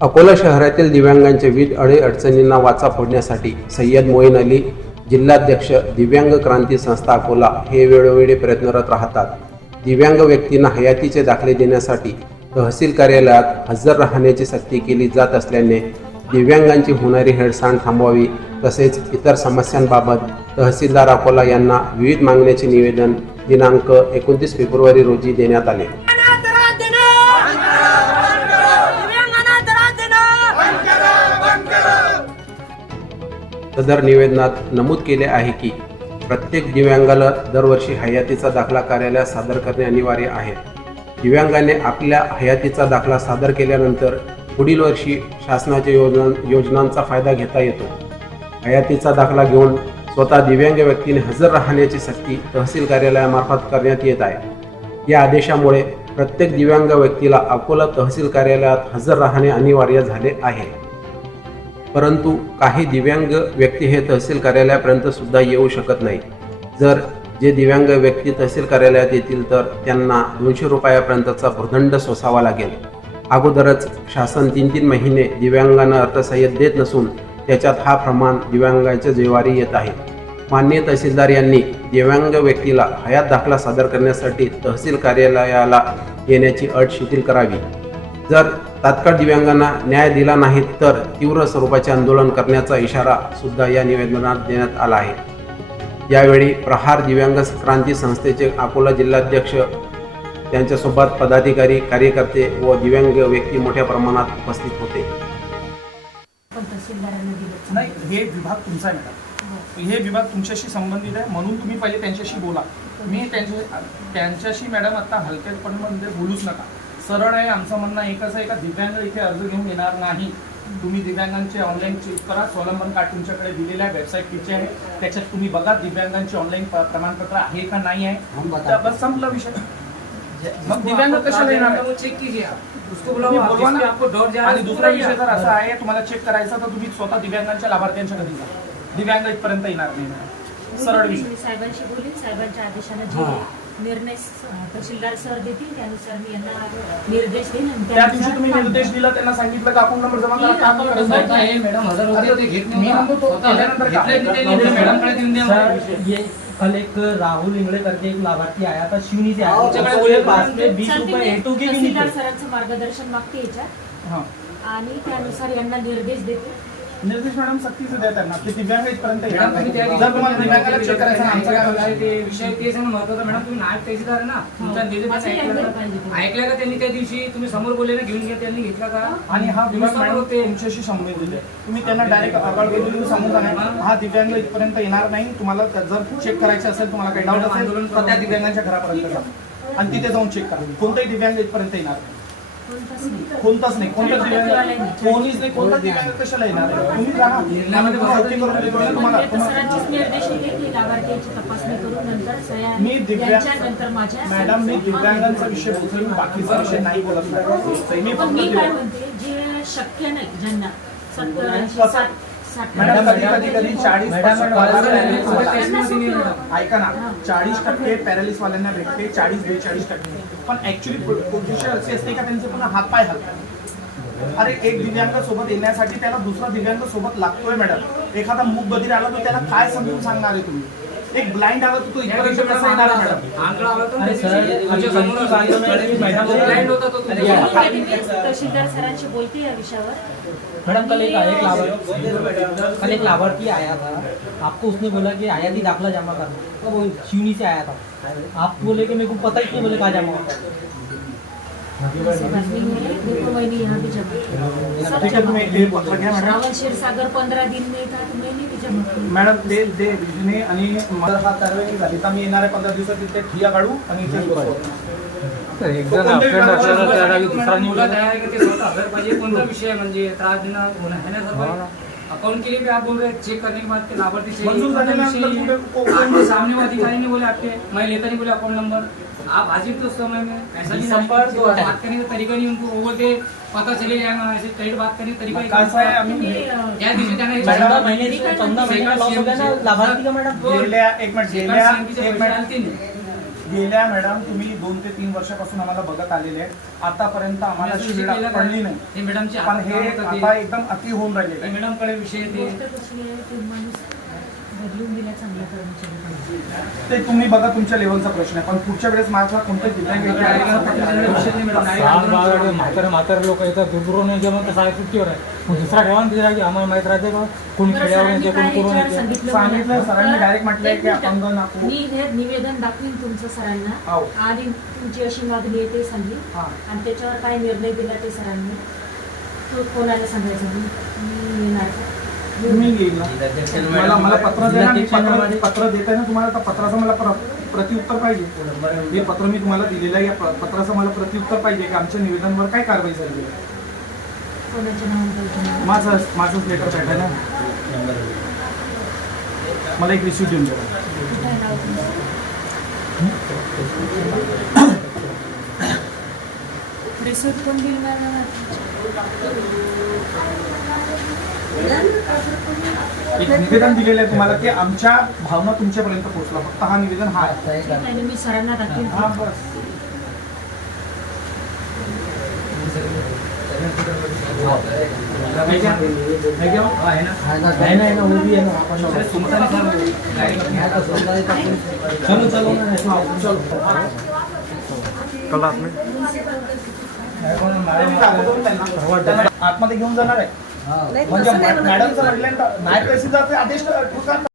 अकोला शहरातील दिव्यांगांच्या विविध अडी अडचणींना वाचा फोडण्यासाठी सय्यद मोईन अली जिल्हाध्यक्ष दिव्यांग क्रांती संस्था अकोला हे वेळोवेळी प्रयत्नरत राहतात. दिव्यांग व्यक्तींना हयातीचे दाखले देण्यासाठी तहसील कार्यालयात हजर राहण्याची सक्ती केली जात असल्याने दिव्यांगांची होणारी हेळसांड थांबवावी तसेच इतर समस्यांबाबत तहसीलदार अकोला यांना विविध मागण्याचे निवेदन दिनांक एकोणतीस फेब्रुवारी रोजी देण्यात आले. सदर निवेदनात नमूद केले आहे की प्रत्येक दिव्यांगाला दरवर्षी हयातीचा दाखला कार्यालयात सादर करणे अनिवार्य आहे. दिव्यांगाने आपल्या हयातीचा दाखला सादर केल्यानंतर पुढील वर्षी शासनाच्या योजना योजनांचा फायदा घेता येतो. हयातीचा दाखला घेऊन स्वतः दिव्यांग व्यक्तीने हजर राहण्याची सक्ती तहसील कार्यालयामार्फत करण्यात येत आहे. या आदेशामुळे प्रत्येक दिव्यांग व्यक्तीला अकोला तहसील कार्यालयात हजर राहणे अनिवार्य झाले आहे. परंतु काही दिव्यांग व्यक्ती हे तहसील कार्यालयापर्यंत सुद्धा येऊ शकत नाही जर जे दिव्यांग व्यक्ती तहसील कार्यालयात येतील तर त्यांना दोनशे रुपयापर्यंतचा भूर्दंड सोसावा लागेल. अगोदरच शासन तीन तीन महिने दिव्यांगांना अर्थसहाय्य देत नसून त्याच्यात हा प्रमाण दिव्यांगाच्या जेवारी येत आहे. माननीय तहसीलदार यांनी दिव्यांग व्यक्तीला हयात दाखला सादर करण्यासाठी तहसील कार्यालयाला येण्याची अट शिथिल करावी. जर तात्काळ दिव्यांगांना न्याय दिला नाही तर तीव्र स्वरूपाचे आंदोलन करण्याचा इशारा सुद्धा या निवेदनात देण्यात आला आहे. यावेळी प्रहार दिव्यांग क्रांती संस्थेचे अकोला जिल्हाध्यक्ष त्यांच्यासोबत पदाधिकारी कार्यकर्ते व दिव्यांग व्यक्ती मोठ्या प्रमाणात उपस्थित होते. नाही हे विभाग तुमचा आहे मॅडम. हे विभाग तुमच्याशी संबंधित आहे म्हणून तुम्ही पहिले त्यांच्याशी बोला. मी त्यांच्या त्यांच्याशी मॅडम आता हलक्यापणामध्ये बोलूच नका. सरळ आहे आमचं म्हणणं एकच आहे का दिव्यांग इथे अर्ज घेऊन येणार नाही. तुम्ही दिव्यांगांचे ऑनलाईन चेक करा. स्वलंबन कार्ड तुमच्याकडे दिलेलं आहे वेबसाईट तिचे आहे. त्याच्यात तुम्ही बघा दिव्यांगांचे ऑनलाईन प्रमाणपत्र आहे का नाही आहे. बस संपला विषय. मग दिव्यांग कशाला येणार? चेक कीजिए है आणि दुसरा विषय जर. असा आहे तुम्हाला चेक करायचा तर तुम्ही स्वतः दिव्यांगांच्या लाभार्थ्यांच्या घरी जा. दिव्यांग इथपर्यंत येणार नाही. सरळ मी विषय. साहेबांशी बोलीन साहेबांच्या आदेशाने निर्णय तहसीलदार सर देतील त्यानुसार मी यांना निर्देश देईन आणि त्या दिवशी त्यानुसार तुम्ही निर्देश. दिला त्यांना सांगितलं का अकाउंट नंबर जमा करा का. सर. ये कल एक राहुल इंगड़े करके एक लाभार्थी आया था शिवनी से आया था तुमच्याकडे उसके बोले पास में बीस चालते रुपए मी एटू के भी नहीं तहसीलदार थे सरांचं मार्गदर्शन मागते याच्यात. हा. आणि त्यानुसार यांना निर्देश देते. निर्देश मॅडम सक्तीचे द्या त्यांना ते दिव्यांग इथपर्यंत. जर तुम्हाला दिव्यांगाला चेक करायचं आमचं काय? ते विषय तेच आहे ना महत्वाचं मॅडम तुम्ही नायब तहसीलदार आहे ना तुमचा निर्देश असं ऐकला ऐकलं का? पाहिजे. ऐकलं का त्यांनी त्या दिवशी? तुम्ही समोर बोलले ना घेऊन घ्या त्यांनी घेतला का? आणि हा तुम्ही विभाग समोर मॅडम होते. तुमच्याशी संबंधित आहे तुम्ही त्यांना डायरेक्ट अकाउंट तुम्ही सांगून सांगा हा. दिव्यांग इथपर्यंत येणार नाही. तुम्हाला त्या- जर चेक करायचे असेल तुम्हाला काही डाऊट असेल तर त्या दिव्यांगांच्या घरापर्यंत जा. आणि तिथे जाऊन चेक करा. कोणताही दिव्यांग इथपर्यंत येणार नाही. कोणताच नाही. कोणताच नाही. दिव्यांग. कोणीच नाही. कोणताच दिव्यांग कशाला येणार? तुम्ही जा ना निर्णयामध्ये तुम्हाला ओळखी करून देतो ना तुम्हाला म्हणजे करून नंतर सह्या मी दिव्यांग- मॅडम मी दिव्यांगांचा विषय बोलतोय मी बाकीचा विषय नाही बोलत. नाही मी फक्त दिव्यांग- शक्य नाही ज्यांना मॅडम कधी कधी कधी चाळीस होते. ऐका ना चाळीस टक्के पॅरालिस वाल्यांना भेटते चाळीस बेचाळीस टक्के. पण ऍक्च्युली पोझिशन अशी असते का त्यांचे पण हातपाय हलतात. अरे एक दिव्यांग सोबत येण्यासाठी त्याला दुसरा दिव्यांग सोबत लागतोय मॅडम. एखादा मूक बधीर आला तर त्याला काय समजून सांगणार आहे तुम्ही? एक ब्लाइंड आला तो या इथपर्यंत कसा येणार मॅडम. अरे सर, मैडम blind होता तो अरे मी तहसीलदार सरांशी बोलते या विषयावर? मैडम कल एक एक लाभार्थी कल एक लाभार्थी आया था। आपको उसने बोला कि आयाती दाखला जमा करना तो वो शिवनी से आया था। आप बोले कि मेरे को पता ही नहीं बोले कहाँ जमा होता है। ऐसी बात नहीं है देखो मैंने यहाँ भी जमा किया। सब ठीक है। जमा तुम्ही किया। हे पत्र घ्या मॅडम। रावल क्षीरसागर पंधरा दिन में था तो मैंने मॅडम ते ते विजने आणि मला हा कारवाई झाली तर मी येणाऱ्या पंधरा दिवसात तिथे ठिया काढू आणि इथे बसवू. मुला तयार आहे का ते स्वतः हजर पाहिजे. कोणता विषय म्हणजे त्रास देणं होणं ना सर अकाउंट के लिए भी आप बोल रहे हैं चेक करने के बाद के लाभार्थी आपके सामने वो अधिकारी नहीं बोले आपके मैं लेता नहीं बोले अकाउंट नंबर आप हाजिर थे उस समय में ऐसा नहीं है, हजार। बात करने का तरीका नहीं उनको वो बोलते पता चले जाएगा ऐसे कई बात करने का तरीका ही आम्ही तुम्ही, अं, या दिवशी त्यांना एक चौदह चौदा महीने चौदह महीने का लॉस हो गया ना लाभार्थी का मैडम। गेल्या एक मिनिट गेल्या मॅडम तुम्ही दोन ते तीन वर्षापासून आम्हाला बघत आलेले आहे आतापर्यंत आम्हाला पडली नाही. ते मॅडमची पण हे आता एकदम अति होऊन राहिलेलं आहे. मॅडमकडे विषय ते तुम्ही बघा तुमच्या लेवलचा प्रश्न आहे. पण पुढच्या वेळेस माझा कोणताही दिव्यांग विषय नाही मॅडम. साल बाद म्हातारे म्हातारे लोक येतात दूर नाही जेवण तर साहेब सुट्टीवर आहे. मग दुसरा ठेवा आम्हाला माहीत राहते का? कोणी बरं, सरांनी कोणी काय करून याच्यावर येते सांगितलं सांगितलं, मला? सरांनी direct म्हटलंय एक की मिनिट. अपंग नको. मी हे निवेदन दाखवीन तुमचं सरांना हो. आणि तुमची अशी मागणी आहे ते सांगली हा. आणि त्याच्यावर काय निर्णय दिला ते सरांनी तो कोणाला सांगायचं मी मी येणार का? मी येईल ना. मला मला पत्र द्या ना मी पत्र पत्र देताय ना तुम्हाला तर पत्राचं मला प्र- प्रतिउत्तर पाहिजे हे पत्र मी तुम्हाला दिलेलं आहे या प- पत्राचं मला प्रतिउत्तर पाहिजे की आमच्या निवेदनावर काय कारवाई झाली आहे माझं माझंच लेटर पॅड आहे ना? मला एक रिसिव्ह देऊन द्या मला? एक निवेदन दिलेलं आहे तुम्हाला की आमच्या भावना तुमच्यापर्यंत पोहोचला. फक्त हा निवेदन हा मी सरांना दाखवीन हा बस आहे का? आहे ना नाही नाही ना वो भी है ना आपण तुमचा नाही सर गाडी चलो चलो ना ऐसे चलो मी दाखवतो त्यांना. त्यांना आतमध्ये घेऊन जाणार आहे. म्हणजे मॅडमचं नाही तहसीलदारचे आदेश